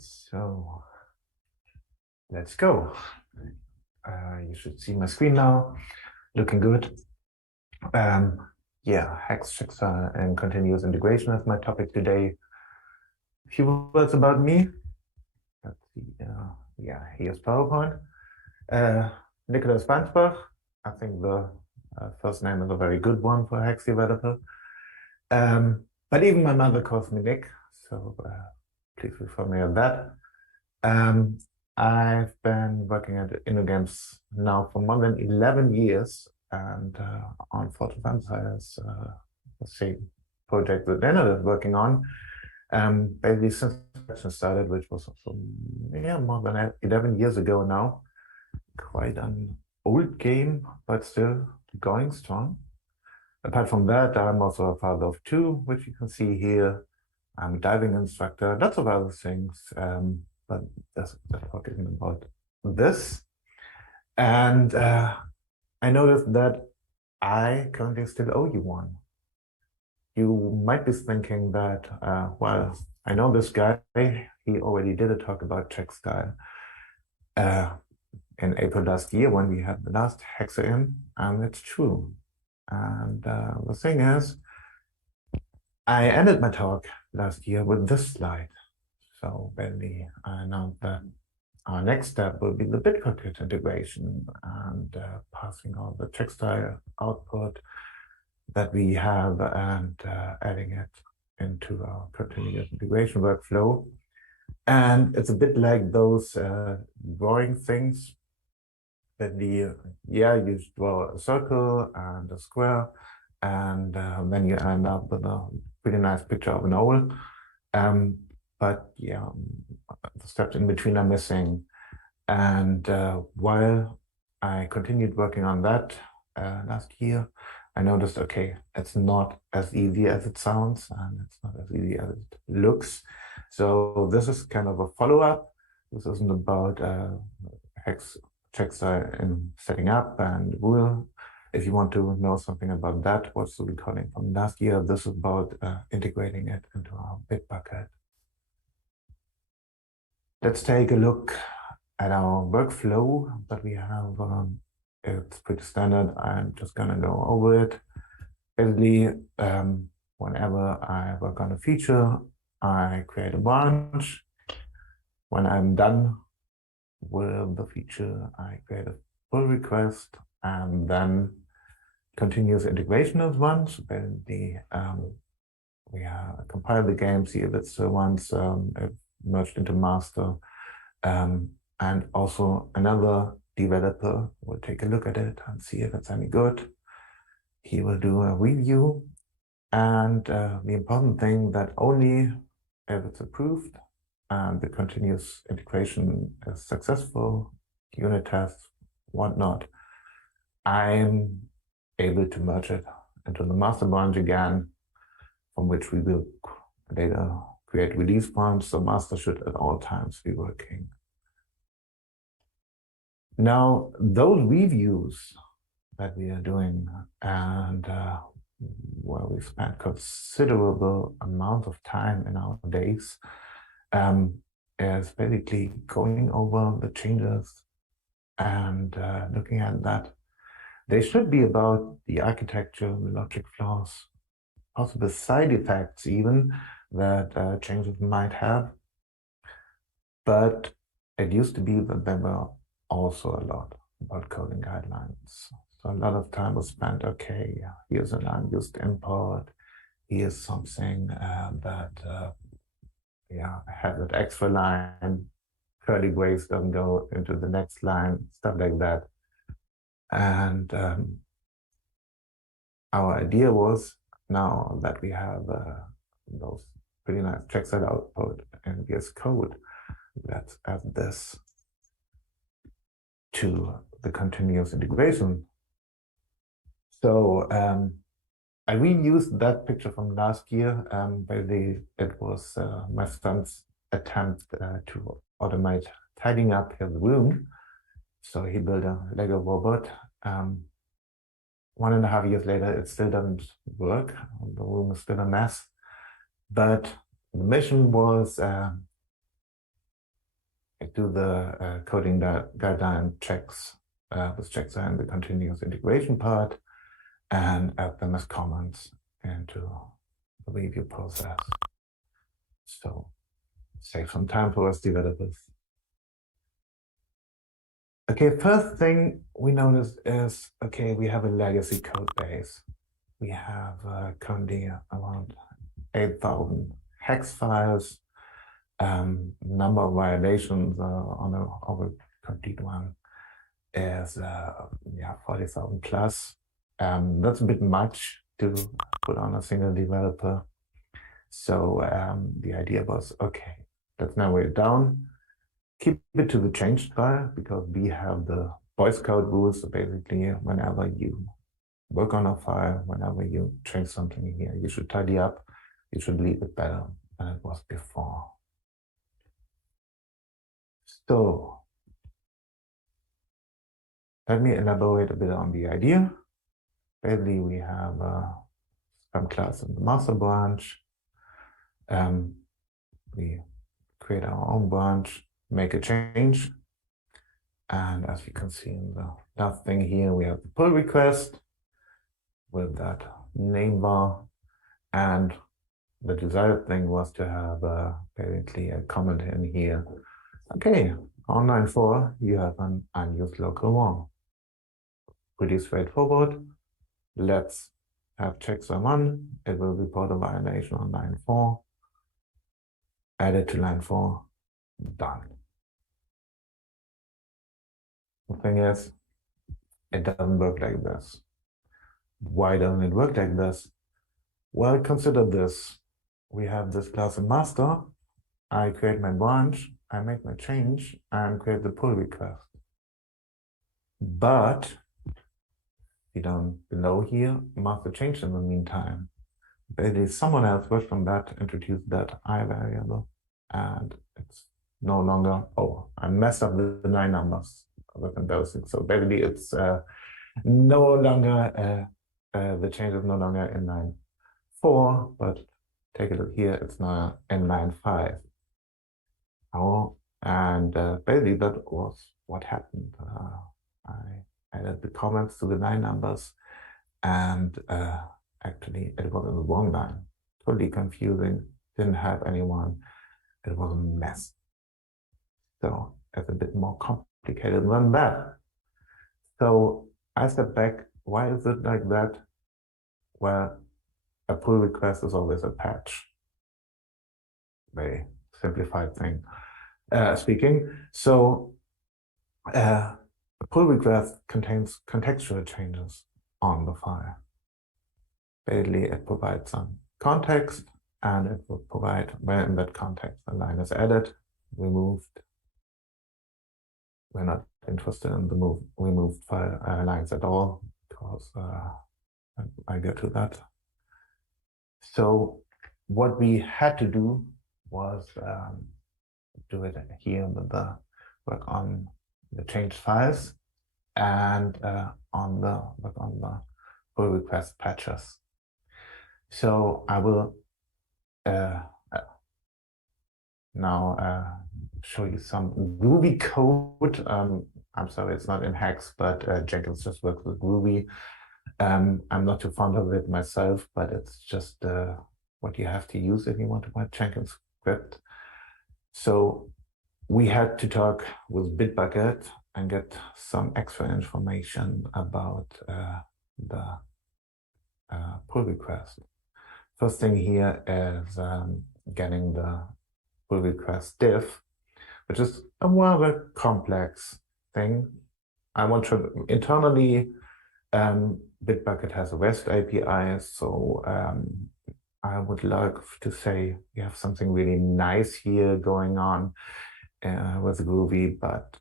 So let's go. You should see my screen now, looking good. Yeah, Haxe, Checkstyle, and continuous integration is my topic today. A few words about me. Let's see. Yeah, here's PowerPoint. Nicolas Banspach. I think the first name is a very good one for a Haxe developer. But even my mother calls me Nick, so please refer me as that. I've been working at InnoGames now for more than 11 years, and on Forge of Empires, the same project that Daniel is working on, basically since production started, which was more than 11 years ago now. Quite an old game, but still going strong. Apart from that, I'm also a father of two, which you can see here. I'm a diving instructor, lots of other things, but that's talk isn't about this. And I noticed that I currently still owe you one. You might be thinking that, well, I know this guy, he already did a talk about Checkstyle in April last year when we had the last Haxe in, and it's true. And the thing is, I ended my talk last year with this slide. So basically, I announced that our next step will be the BITBUCKET integration and passing all the Checkstyle output that we have and adding it into our continuous integration workflow. And it's a bit like those drawing things that you draw a circle and a square, and then you end up with a pretty nice picture of an owl. But yeah, the steps in between are missing. And while I continued working on that last year, I noticed, okay, it's not as easy as it sounds, and it's not as easy as it looks. So this is kind of a follow-up. This isn't about Haxe Checkstyle in setting up and rule. If you want to know something about that, what's the recording from last year, this is about integrating it into our BITBUCKET. Let's take a look at our workflow that we have. It's pretty standard. I'm just gonna go over it. Basically, whenever I work on a feature, I create a branch. When I'm done with the feature, I create a pull request, and then continuous integration is one. So basically, we compile the game, see if it's once merged into master, and also another developer will take a look at it and see if it's any good. He will do a review, and the important thing that only if it's approved and the continuous integration is successful, unit tests, whatnot, I'm able to merge it into the master branch again, from which we will later create release branch. So master should at all times be working. Now, those reviews that we are doing, and where we spend considerable amount of time in our days, is basically going over the changes and looking at that. They should be about the architecture, the logic flaws, possible side effects even that changes might have. But it used to be that there were also a lot about coding guidelines. So a lot of time was spent, okay, here's an unused import, here's something that has that extra line, curly brace doesn't go into the next line, stuff like that. And our idea was, now that we have those pretty nice Checkstyle output in VS Code, let's add this to the continuous integration. So I reused that picture from last year. Basically, it was my son's attempt to automate tidying up his room. So he built a Lego robot. 1.5 years later, it still doesn't work. The room is still a mess. But the mission was do the coding guideline checks with Checkstyle and the continuous integration part, and add them as comments into the review process. So save some time for us developers. Okay, first thing we noticed is, okay, we have a legacy code base. We have currently around 8,000 Haxe files. Number of violations on a complete one is 40,000 plus. That's a bit much to put on a single developer. So the idea was, okay, let's narrow it down, keep it to the changed file, because we have the voice code rules. So basically, whenever you work on a file, whenever you change something here, you should tidy up, you should leave it better than it was before. So let me elaborate a bit on the idea. Basically, we have some class in the master branch. We create our own branch, make a change. And as you can see in the last thing here, we have the pull request with that name var. And the desired thing was to have basically a comment in here. Okay, on line 4, you have an unused local war. Pretty straightforward. Let's have checkstyle 1. It will report a violation on line 4. Add it to line 4. Done. The thing is, it doesn't work like this. Why doesn't it work like this? Well, consider this. We have this class in master. I create my branch, I make my change, and create the pull request. But we don't below here, master changed in the meantime. Basically, someone else worked on that, introduced that I variable, and it's no longer, oh, I messed up the 9 numbers within those things. So basically, it's no longer, the change is no longer in line 4, but take a look here, it's now in line 5. Oh, and basically, that was what happened. I added the comments to the 9 numbers, and actually it was in the wrong line. Totally confusing, didn't have anyone. It was a mess. So it's a bit more complicated than that. So I step back. Why is it like that? Well, a pull request is always a patch. Very simplified thing speaking. So a pull request contains contextual changes on the file. Basically, it provides some context, and it will provide where in that context a line is added, removed. We're not interested in the removed file lines at all, because I get to that. So what we had to do was do it here with the work on the changed files and on the work on the pull request patches. So I will now show you some Groovy code. I'm sorry, it's not in Haxe, but Jenkins just works with Groovy. I'm not too fond of it myself, but it's just what you have to use if you want to write Jenkins script. So we had to talk with BITBUCKET and get some extra information about the pull request. First thing here is getting the pull request diff, which is a rather complex thing. I want to internally, BITBUCKET has a REST API, so I would like to say we have something really nice here going on with Groovy, but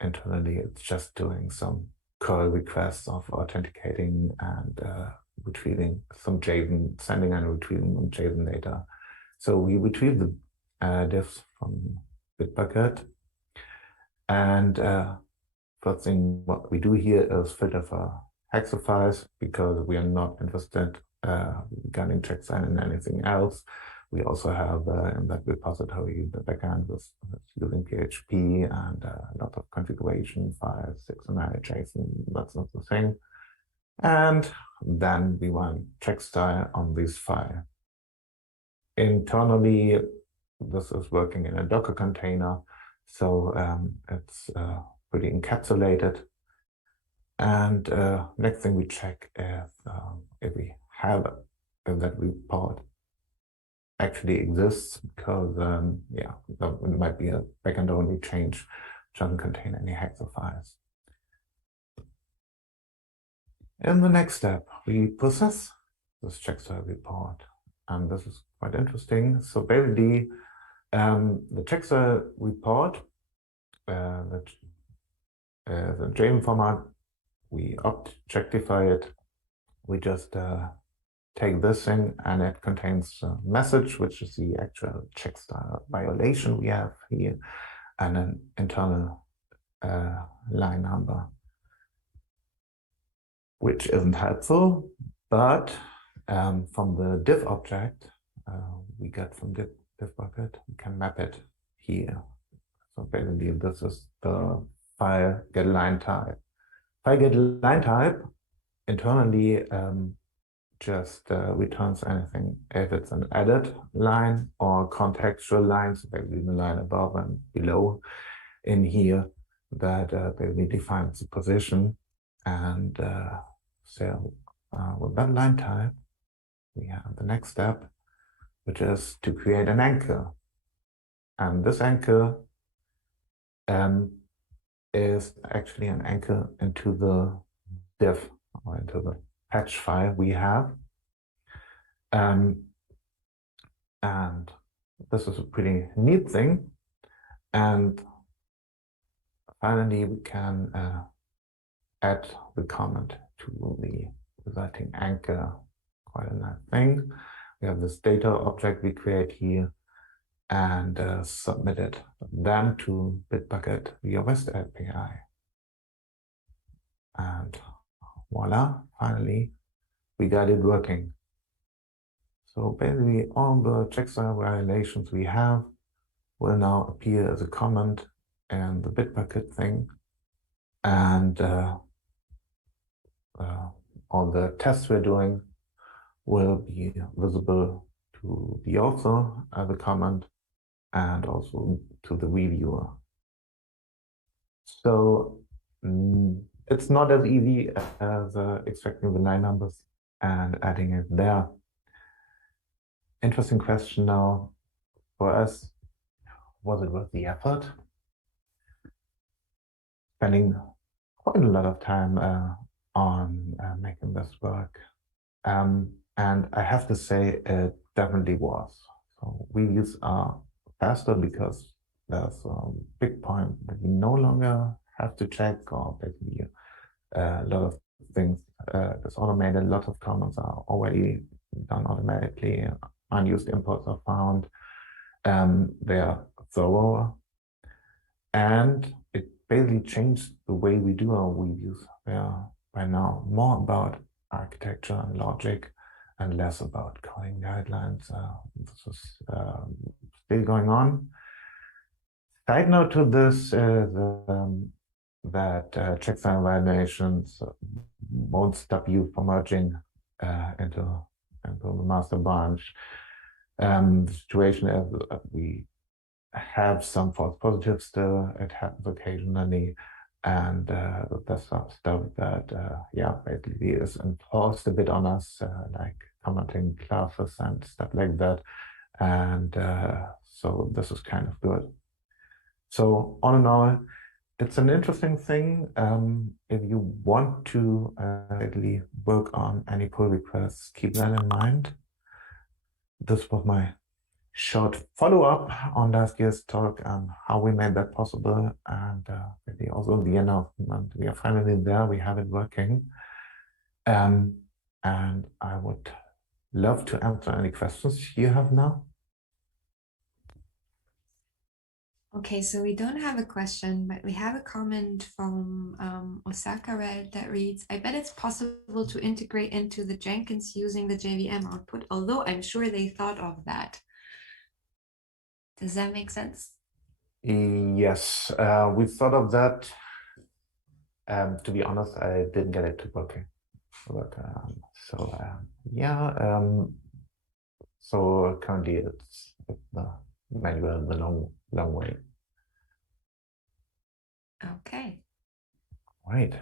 internally it's just doing some curl requests of authenticating and retrieving some JSON, sending and retrieving some JSON data. So we retrieve the diffs from BITBUCKET, and first thing what we do here is filter for Haxe files, because we are not interested regarding Checkstyle and anything else. We also have in that repository the backend with using PHP and a lot of configuration files, XML, JSON, that's not the thing. And then we run Checkstyle on this file. Internally, this is working in a Docker container, so it's pretty encapsulated. And next thing we check is if we have if that report actually exists, because yeah, it might be a backend only change, which doesn't contain any Haxe files. In the next step, we process this Checkstyle report, and this is quite interesting. So basically, the Checkstyle report, the JSON format, we objectify it. We just take this thing, and it contains a message, which is the actual Checkstyle violation we have here, and an internal line number, which isn't helpful, but from the div object we get from BITBUCKET, we can map it here. So basically, this is the file getLine type. File getLine type internally just returns anything if it's an added line or contextual line, so basically the line above and below in here that basically defines the position. And so with that line type, we have the next step, which is to create an anchor. And this anchor is actually an anchor into the div or into the patch file we have. And this is a pretty neat thing. And finally, we can add the comment to the resulting anchor. Quite a nice thing. We have this data object we create here and submit it then to BITBUCKET via REST API. And voila, finally, we got it working. So basically, all the Checkstyle violations we have will now appear as a comment in the BITBUCKET thing. And all the tests we're doing will be visible to the author as a comment and also to the reviewer. So it's not as easy as extracting the line numbers and adding it there. Interesting question now for us. Was it worth the effort? Spending quite a lot of time on making this work. And I have to say it definitely was. So reviews are faster because there's a big point that you no longer have to check, or basically a lot of things is automated. A lot of comments are already done automatically. Unused imports are found. They are thorough, and it basically changed the way we do our reviews. They are by now more about architecture and logic and less about coding guidelines. This is still going on. Side note to this is that Checkstyle violations won't stop you from merging into the master branch. The situation is we have some false positives still. It happens occasionally. And that's some stuff that, yeah, basically is enforced a bit on us, like commenting classes and stuff like that. And so this is kind of good. So all in all, it's an interesting thing. If you want to really work on any pull requests, keep that in mind. This was my short follow-up on last year's talk and how we made that possible, and maybe also the announcement. We are finally there, we have it working. And I would love to answer any questions you have now. Okay, so we don't have a question, but we have a comment from Osaka Red that reads, I bet it's possible to integrate into the Jenkins using the JVM output, although I'm sure they thought of that. Does that make sense? Yes, we thought of that. To be honest, I didn't get it to working. But yeah. So currently it's the manual, the long way. Okay. Right.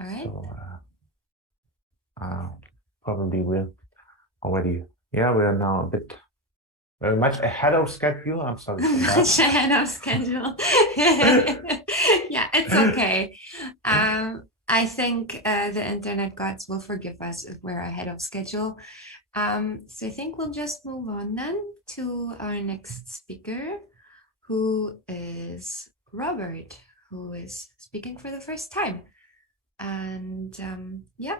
All right. So probably we're already, yeah, we are now a bit very much ahead of schedule. I'm sorry for that. Much ahead of schedule. Yeah, it's okay. I think the internet gods will forgive us if we're ahead of schedule. So I think we'll just move on then to our next speaker, who is Robert, who is speaking for the first time. And yeah,